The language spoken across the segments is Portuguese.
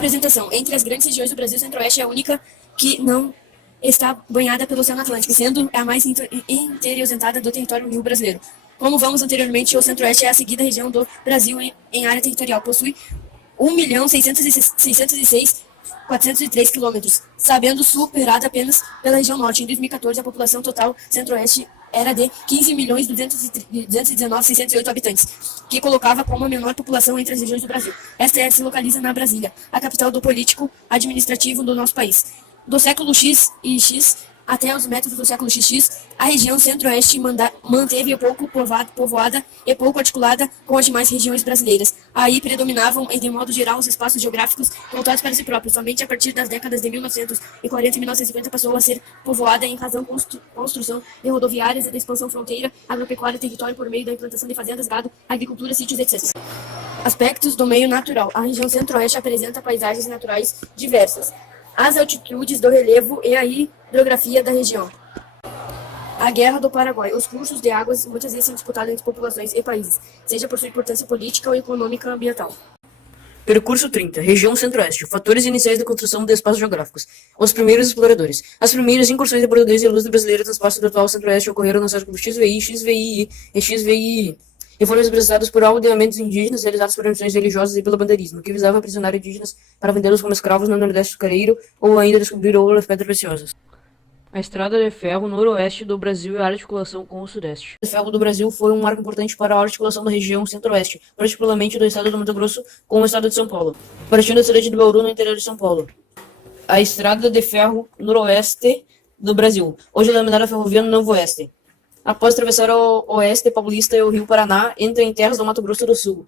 Apresentação. Entre as grandes regiões do Brasil, o Centro-Oeste é a única que não está banhada pelo Oceano Atlântico, sendo a mais interiorizada do território rio brasileiro. Como vamos anteriormente, o Centro-Oeste é a segunda região do Brasil em área territorial. Possui 1.606.403 quilômetros, sabendo superada apenas pela região norte. Em 2014, a população total Centro-Oeste era de 15.219.608 habitantes, que colocava como a menor população entre as regiões do Brasil. Esta se localiza na Brasília, a capital do político administrativo do nosso país. Do século X e X até os métodos do século XX, a região Centro-Oeste manteve pouco povoada e pouco articulada com as demais regiões brasileiras. Aí predominavam, de modo geral, os espaços geográficos voltados para si próprios. Somente a partir das décadas de 1940 e 1950 passou a ser povoada em razão da construção de rodoviárias e da expansão fronteira, agropecuária e território por meio da implantação de fazendas, gado, agricultura, sítios, etc. Aspectos do meio natural. A região Centro-Oeste apresenta paisagens naturais diversas, as altitudes do relevo e a hidrografia da região. A Guerra do Paraguai. Os cursos de águas muitas vezes são disputados entre populações e países, seja por sua importância política ou econômica ambiental. Percurso 30. Região Centro-Oeste. Fatores iniciais da construção de espaços geográficos. Os primeiros exploradores. As primeiras incursões de portugueses e luzes brasileiros no espaço do atual Centro-Oeste ocorreram no século XVI, XVI e XVII. E foram expressados por aldeamentos indígenas realizados por missões religiosas e pelo bandeirismo, que visava aprisionar indígenas para vendê-los como escravos no Nordeste açucareiro ou ainda descobrir ouro e pedras preciosas. A estrada de ferro noroeste do Brasil e a articulação com o Sudeste. O ferro do Brasil foi um marco importante para a articulação da região Centro-Oeste, particularmente do estado do Mato Grosso com o estado de São Paulo, partindo da cidade de Bauru, no interior de São Paulo. A estrada de ferro noroeste do Brasil, hoje denominada Ferrovia Novo Oeste. Após atravessar o oeste paulista e o rio Paraná, entra em terras do Mato Grosso do Sul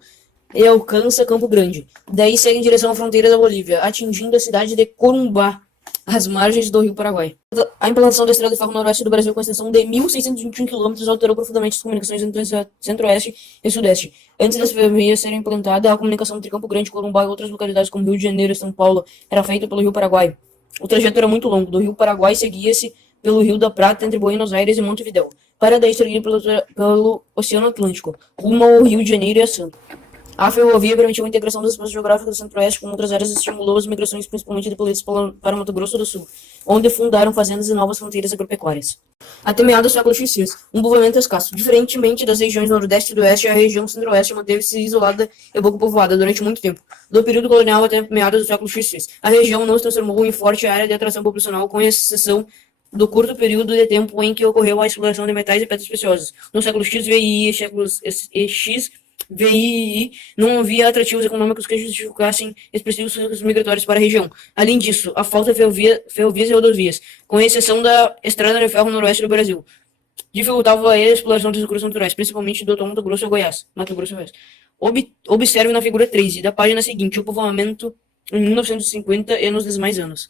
e alcança Campo Grande. Daí segue em direção à fronteira da Bolívia, atingindo a cidade de Corumbá, às margens do rio Paraguai. A implantação da estrada de ferro noroeste do Brasil, com extensão de 1.621 km, alterou profundamente as comunicações entre Centro-Oeste e Sudeste. Antes das ferrovias serem implantadas, a comunicação entre Campo Grande, Corumbá e outras localidades como Rio de Janeiro e São Paulo era feita pelo rio Paraguai. O trajeto era muito longo. Do rio Paraguai seguia-se pelo Rio da Prata entre Buenos Aires e Montevidéu, para daí seguir pelo Oceano Atlântico, rumo ao Rio de Janeiro e a Santos. A ferrovia permitiu a integração dos espaços geográficos do Centro-Oeste com outras áreas e estimulou as migrações, principalmente de politas para Mato Grosso do Sul, onde fundaram fazendas e novas fronteiras agropecuárias. Até meados do século XX, um povoamento escasso. Diferentemente das regiões Nordeste e do Oeste, a região Centro-Oeste manteve-se isolada e pouco povoada durante muito tempo. Do período colonial até meados do século XX, a região não se transformou em forte área de atração populacional, com exceção do curto período de tempo em que ocorreu a exploração de metais e pedras preciosas. No século XVI e séculos XVII, não havia atrativos econômicos que justificassem expressivos fluxos migratórios para a região. Além disso, a falta de ferrovias e rodovias, com exceção da estrada de ferro noroeste do Brasil, dificultava a exploração dos recursos naturais, principalmente do Mato Grosso e Goiás. Mato Grosso e Goiás. Observe na figura 13 da página seguinte o povoamento em 1950 e nos demais anos.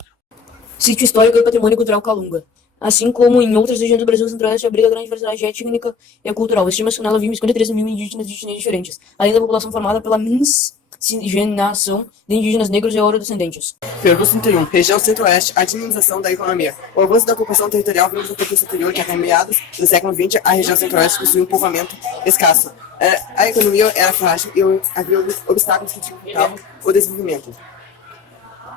Sítio histórico e patrimônio cultural Calunga. Assim como em outras regiões do Brasil, o Centro-Oeste abriga grande diversidade étnica e cultural. Estima-se que nela vivem 53 mil indígenas de etnias diferentes, além da população formada pela miscigenação de indígenas negros e eurodescendentes. Pergunta 31. Região Centro-Oeste, a dinamização da economia. O avanço da ocupação territorial vem do contexto anterior, que até meados do século XX, a região Centro-Oeste possuía um povoamento escasso. A economia era frágil e havia obstáculos que dificultavam o desenvolvimento.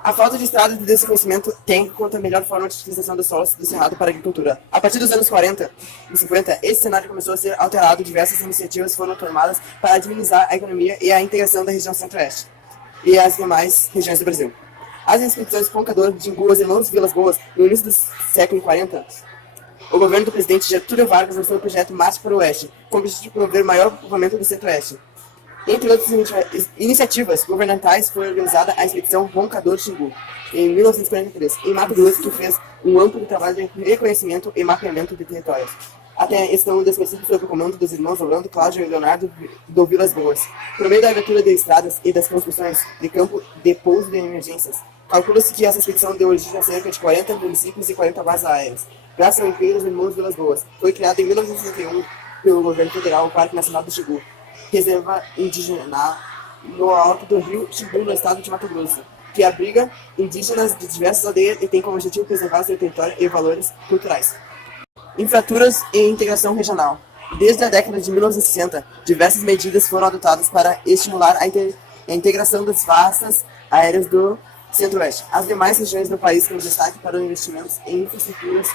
A falta de estradas de desconhecimento tem quanto a melhor forma de utilização dos solos do cerrado para a agricultura. A partir dos anos 40 e 50, esse cenário começou a ser alterado. Diversas iniciativas foram tomadas para dinamizar a economia e a integração da região Centro-Oeste e as demais regiões do Brasil. As expedições Roncador, Xingu, os irmãos Vilas Boas, no início do século 40, o governo do presidente Getúlio Vargas lançou o projeto Marcha para o Oeste, com o objetivo de promover maior povoamento do Centro-Oeste. Entre outras iniciativas governamentais, foi organizada a expedição Roncador-Xingu, em 1943, em Mato Grosso, que fez um amplo trabalho de reconhecimento e mapeamento de territórios. Até esse nome específico sob o comando dos irmãos Orlando, Cláudio e Leonardo do Vilas Boas. Por meio da abertura de estradas e das construções de campo de pouso de emergências, calcula-se que essa expedição deu origem a cerca de 40 municípios e 40 bases aéreas. Graças ao empenho dos irmãos Vilas Boas, foi criado em 1961 pelo governo federal o Parque Nacional do Xingu, reserva indígena no alto do rio Xingu, no estado de Mato Grosso, que abriga indígenas de diversas aldeias e tem como objetivo preservar seu território e valores culturais. Infraestruturas e integração regional. Desde a década de 1960, diversas medidas foram adotadas para estimular a integração das vastas áreas do Centro-Oeste. As demais regiões do país têm destaque para investimentos em infraestruturas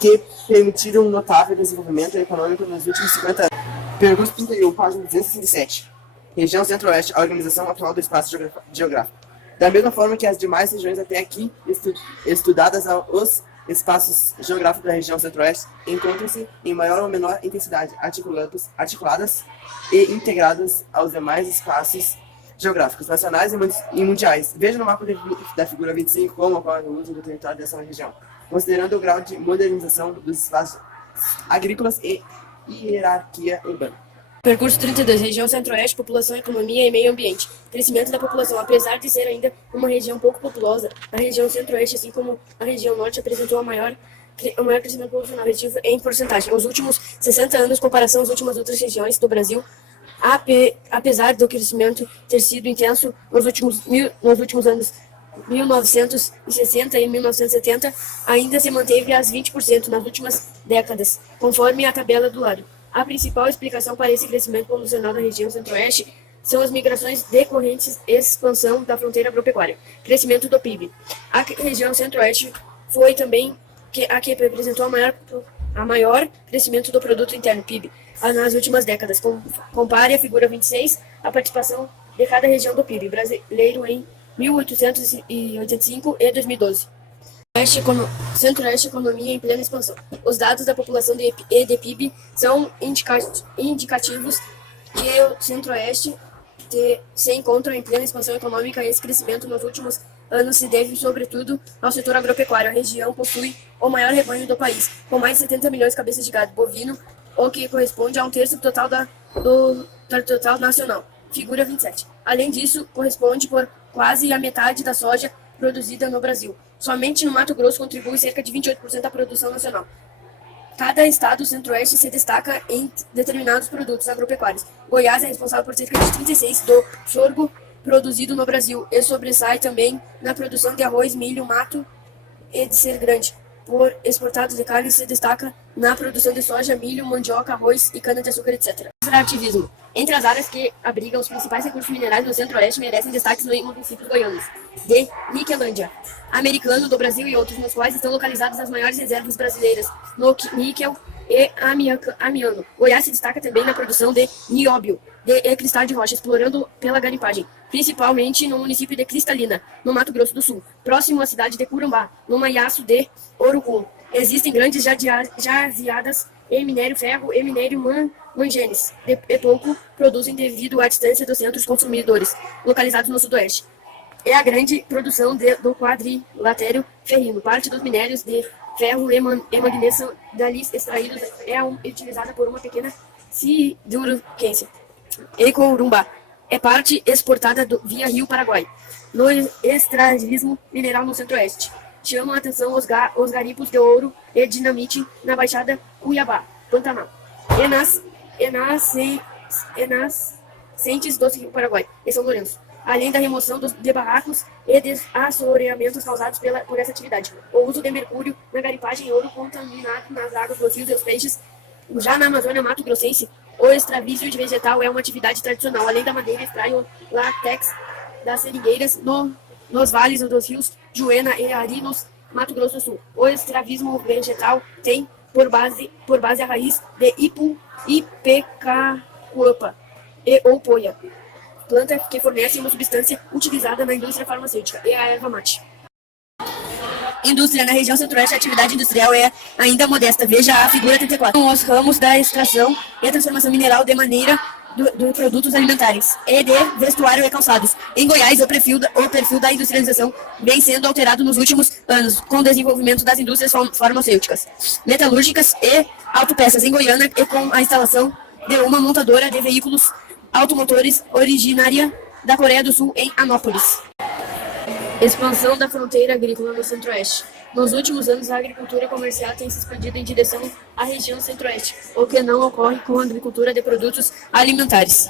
que permitiram um notável desenvolvimento econômico nos últimos 50 anos. Pergunta 31, página 267. Região Centro-Oeste, a organização atual do espaço geográfico. Da mesma forma que as demais regiões até aqui estudadas, os espaços geográficos da região Centro-Oeste encontram-se em maior ou menor intensidade, articuladas e integradas aos demais espaços geográficos nacionais e mundiais. Veja no mapa da figura 25 como ocorre o uso do território dessa região, considerando o grau de modernização dos espaços agrícolas e hierarquia urbana. Percurso 32. Região Centro-Oeste, população, economia e meio ambiente. Crescimento da população. Apesar de ser ainda uma região pouco populosa, a região Centro-Oeste, assim como a região Norte, apresentou o maior crescimento populacional relativo em porcentagem. Nos últimos 60 anos, em comparação às últimas outras regiões do Brasil, apesar do crescimento ter sido intenso nos últimos anos 1960 e 1970, ainda se manteve às 20% nas últimas décadas, conforme a tabela do lado. A principal explicação para esse crescimento populacional da região Centro-Oeste são as migrações decorrentes e expansão da fronteira agropecuária. Crescimento do PIB. A região Centro-Oeste foi também a que apresentou a maior crescimento do produto interno, PIB, nas últimas décadas. Compare a figura 26, a participação de cada região do PIB brasileiro em 1885 e 2012. Centro-Oeste, economia em plena expansão. Os dados da população e de PIB são indicativos que o Centro-Oeste se encontra em plena expansão econômica. Esse crescimento nos últimos anos se deve, sobretudo, ao setor agropecuário. A região possui o maior rebanho do país, com mais de 70 milhões de cabeças de gado bovino, o que corresponde a um terço do total nacional. Figura 27. Além disso, corresponde por quase a metade da soja produzida no Brasil. Somente no Mato Grosso contribui cerca de 28% da produção nacional. Cada estado Centro-Oeste se destaca em determinados produtos agropecuários. Goiás é responsável por cerca de 36% do sorgo produzido no Brasil e sobressai também na produção de arroz, milho, mato e de ser grande. Por exportados de carne, se destaca na produção de soja, milho, mandioca, arroz e cana-de-açúcar, etc. Extrativismo. Entre as áreas que abrigam os principais recursos minerais do Centro-Oeste merecem destaques nos municípios goianos de Niquelândia, Americano do Brasil e outros, nos quais estão localizadas as maiores reservas brasileiras no níquel e amiano. Goiás se destaca também na produção de nióbio e cristal de rocha, explorando pela garimpagem, principalmente no município de Cristalina, no Mato Grosso do Sul, próximo à cidade de Curumbá, no Maiaço de Urucum. Existem grandes jaziadas e minério ferro e minério manganês, e pouco produzem devido à distância dos centros consumidores, localizados no Sudoeste. É a grande produção do quadrilatério ferrino. Parte dos minérios de ferro e magnésio dali extraídos é utilizada por uma pequena siderurgia. E Corumbá é parte exportada via Rio Paraguai. No extrativismo mineral no Centro-Oeste, chamam a atenção os garimpos de ouro e dinamite na Baixada Cuiabá, Pantanal, e nas nascentes do Rio Paraguai e São Lourenço, além da remoção de barracos e desassoreamentos causados por essa atividade. O uso de mercúrio na garimpagem e ouro contaminado nas águas dos rios e os peixes. Já na Amazônia Mato-Grossense, o extravísio de vegetal é uma atividade tradicional. Além da madeira, extrai o látex das seringueiras nos vales dos rios Juena e Arinos, Mato Grosso do Sul. O extravismo vegetal tem por base a raiz de Ipecacuapa ou poia, planta que fornece uma substância utilizada na indústria farmacêutica, e a erva mate. Indústria. Na região Centro-Oeste, a atividade industrial é ainda modesta. Veja a figura 34. Os ramos da extração e transformação mineral de maneira de produtos alimentares e de vestuário e calçados. Em Goiás, o perfil da industrialização vem sendo alterado nos últimos anos, com o desenvolvimento das indústrias farmacêuticas, metalúrgicas e autopeças em Goiânia, e com a instalação de uma montadora de veículos automotores originária da Coreia do Sul em Anópolis. Expansão da fronteira agrícola no Centro-Oeste. Nos últimos anos, a agricultura comercial tem se expandido em direção à região Centro-Oeste, o que não ocorre com a agricultura de produtos alimentares.